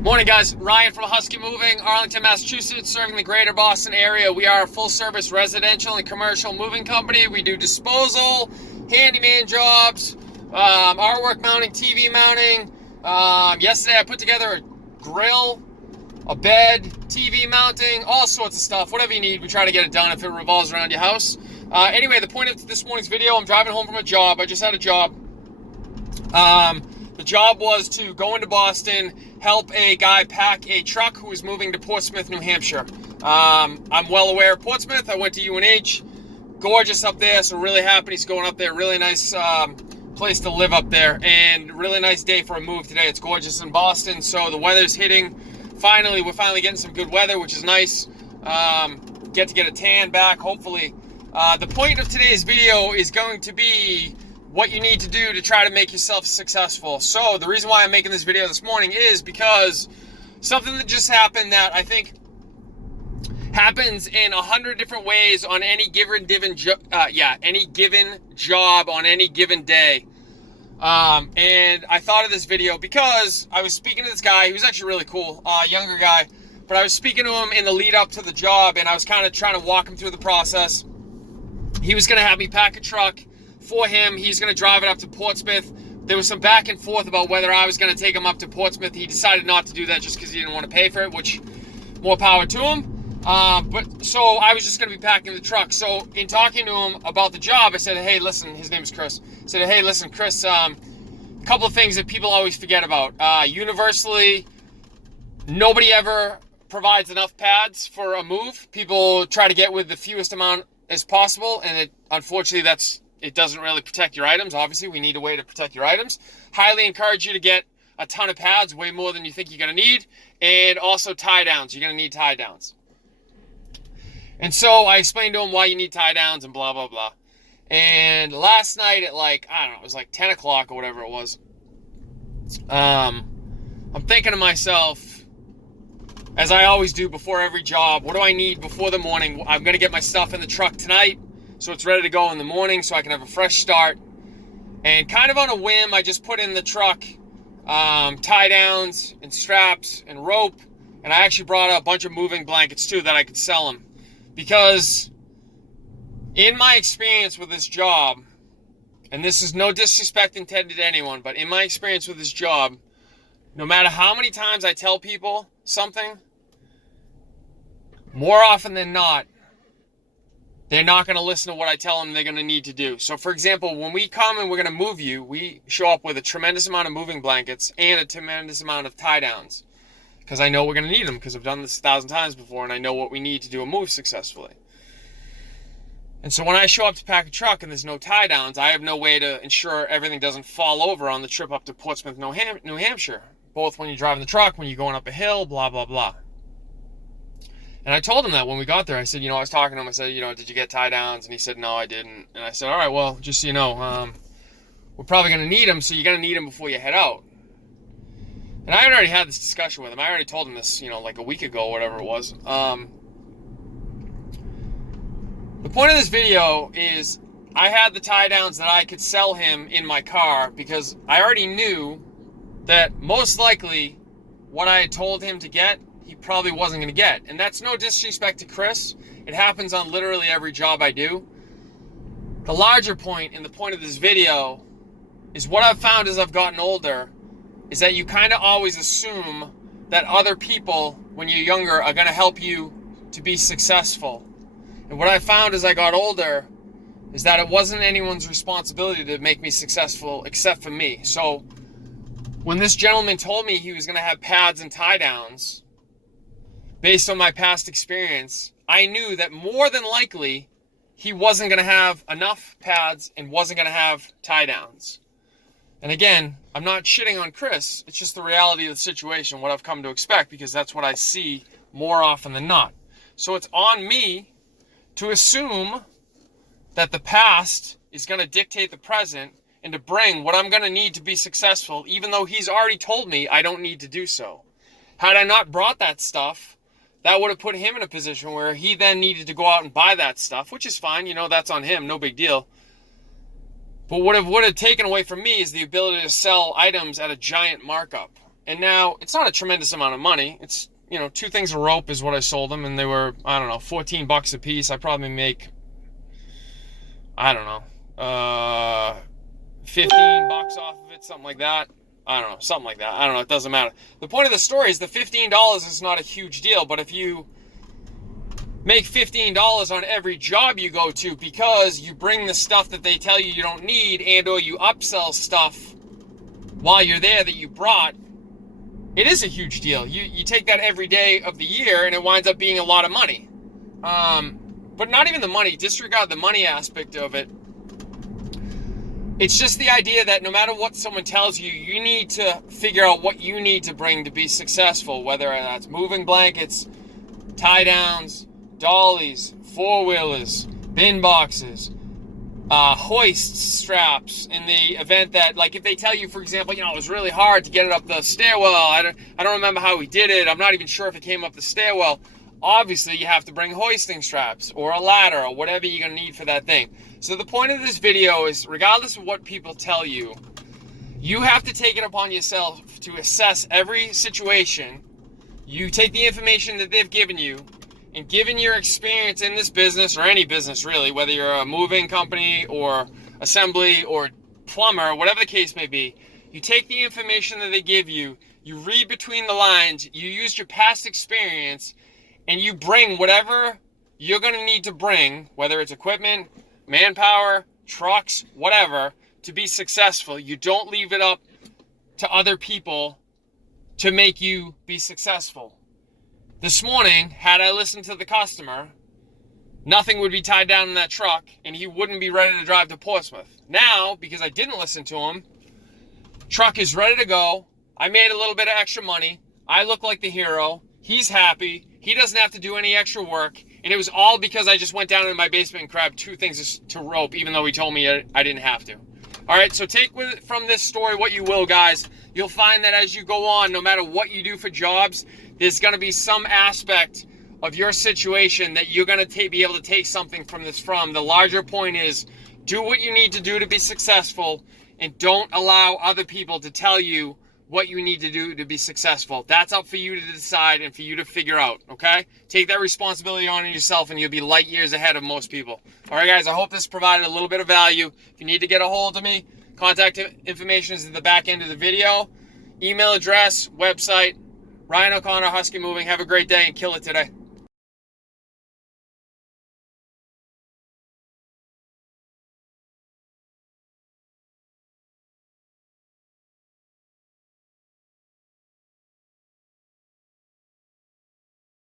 Morning, guys. Ryan from Husky Moving, Arlington, Massachusetts, serving the greater Boston area. We are a full-service residential and commercial moving company. We do disposal, handyman jobs, artwork mounting, TV mounting. Yesterday, I put together a grill, a bed, TV mounting, all sorts of stuff. Whatever you need, we try to get it done if it revolves around your house. Anyway, the point of this morning's video, I'm driving home from a job. I just had a job. The job was to go into Boston, help a guy pack a truck who is moving to Portsmouth, New Hampshire. I'm well aware of Portsmouth. I went to UNH. Gorgeous up there, so really happy he's going up there. Really nice place to live up there, and really nice day for a move today. It's gorgeous in Boston, so the weather's hitting. We're finally getting some good weather, which is nice. Get to get a tan back, hopefully. The point of today's video is going to be what you need to do to try to make yourself successful. So the reason why I'm making this video this morning is because something that just happened that I think happens in 100 different ways on any given job on any given day. And I thought of this video because I was speaking to this guy. He was actually really cool, younger guy, but I was speaking to him in the lead up to the job, and I was kind of trying to walk him through the process. He was going to have me pack a truck for him. He's going to drive it up to Portsmouth. There was some back and forth about whether I was going to take him up to Portsmouth. He decided not to do that just because he didn't want to pay for it, which more power to him. But so I was just going to be packing the truck. So in talking to him about the job, I said, hey, listen, his name is Chris. I said, hey, listen, Chris, a couple of things that people always forget about. Universally, nobody ever provides enough pads for a move. People try to get with the fewest amount as possible, and unfortunately it doesn't really protect your items. Obviously, we need a way to protect your items. Highly encourage you to get a ton of pads, way more than you think you're going to need, and also tie downs. You're going to need tie downs. And so I explained to him why you need tie downs and blah, blah, blah. And last night at it was like 10 o'clock or whatever it was, I'm thinking to myself, as I always do before every job, what do I need before the morning? I'm going to get my stuff in the truck tonight, so it's ready to go in the morning so I can have a fresh start. And kind of on a whim, I just put in the truck tie downs and straps and rope. And I actually brought a bunch of moving blankets too that I could sell them. Because in my experience with this job, and this is no disrespect intended to anyone, but in my experience with this job, no matter how many times I tell people something, more often than not, they're not going to listen to what I tell them they're going to need to do. So, for example, when we come and we're going to move you, we show up with a tremendous amount of moving blankets and a tremendous amount of tie downs. Because I know we're going to need them, because I've done this 1,000 times before, and I know what we need to do a move successfully. And so when I show up to pack a truck and there's no tie downs, I have no way to ensure everything doesn't fall over on the trip up to Portsmouth, New Hampshire. Both when you're driving the truck, when you're going up a hill, blah, blah, blah. And I told him that when we got there. I said, I was talking to him. I said, did you get tie downs? And he said, no, I didn't. And I said, all right, well, just so you know, we're probably going to need them, so you're going to need them before you head out. And I had already had this discussion with him. I already told him this, like a week ago, or whatever it was. The point of this video is I had the tie downs that I could sell him in my car because I already knew that most likely what I had told him to get, he probably wasn't going to get. And that's no disrespect to Chris. It happens on literally every job I do. The larger point, and the point of this video, is what I've found as I've gotten older is that you kind of always assume that other people, when you're younger, are going to help you to be successful. And what I found as I got older is that it wasn't anyone's responsibility to make me successful except for me. So when this gentleman told me he was going to have pads and tie downs, based on my past experience, I knew that more than likely he wasn't going to have enough pads and wasn't going to have tie downs. And again, I'm not shitting on Chris. It's just the reality of the situation, what I've come to expect, because that's what I see more often than not. So it's on me to assume that the past is going to dictate the present and to bring what I'm going to need to be successful, even though he's already told me I don't need to do so. Had I not brought that stuff, that would have put him in a position where he then needed to go out and buy that stuff, which is fine. That's on him. No big deal. But what it would have taken away from me is the ability to sell items at a giant markup. And now it's not a tremendous amount of money. It's, 2 things of rope is what I sold them, and they were, I don't know, $14 a piece. I probably make, I don't know, $15 off of it, something like that. I don't know, something like that. I don't know, it doesn't matter. The point of the story is the $15 is not a huge deal, but if you make $15 on every job you go to because you bring the stuff that they tell you don't need, and or you upsell stuff while you're there that you brought, it is a huge deal. You take that every day of the year and it winds up being a lot of money. But not even the money, disregard the money aspect of it. It's just the idea that no matter what someone tells you, you need to figure out what you need to bring to be successful, whether that's moving blankets, tie downs, dollies, four-wheelers, bin boxes, hoist straps, in the event that, like, if they tell you, for example, it was really hard to get it up the stairwell, I don't remember how we did it, I'm not even sure if it came up the stairwell, obviously you have to bring hoisting straps or a ladder or whatever you're going to need for that thing. So the point of this video is, regardless of what people tell you, you have to take it upon yourself to assess every situation. You take the information that they've given you, and given your experience in this business, or any business really, whether you're a moving company or assembly or plumber, whatever the case may be, you take the information that they give you, you read between the lines, you use your past experience, and you bring whatever you're going to need to bring, whether it's equipment, manpower, trucks, whatever, to be successful. You don't leave it up to other people to make you be successful. This morning, had I listened to the customer, nothing would be tied down in that truck and he wouldn't be ready to drive to Portsmouth. Now, because I didn't listen to him, truck is ready to go. I made a little bit of extra money. I look like the hero. He's happy. He doesn't have to do any extra work. And it was all because I just went down in my basement and grabbed 2 things to rope, even though he told me I didn't have to. All right, so take from this story what you will, guys. You'll find that as you go on, no matter what you do for jobs, there's going to be some aspect of your situation that you're going to be able to take something from this from. The larger point is, do what you need to do to be successful, and don't allow other people to tell you what you need to do to be successful. That's up for you to decide and for you to figure out, okay? Take that responsibility on yourself and you'll be light years ahead of most people. All right, guys, I hope this provided a little bit of value. If you need to get a hold of me, contact information is in the back end of the video. Email address, website, Ryan O'Connor, Husky Moving. Have a great day and kill it today.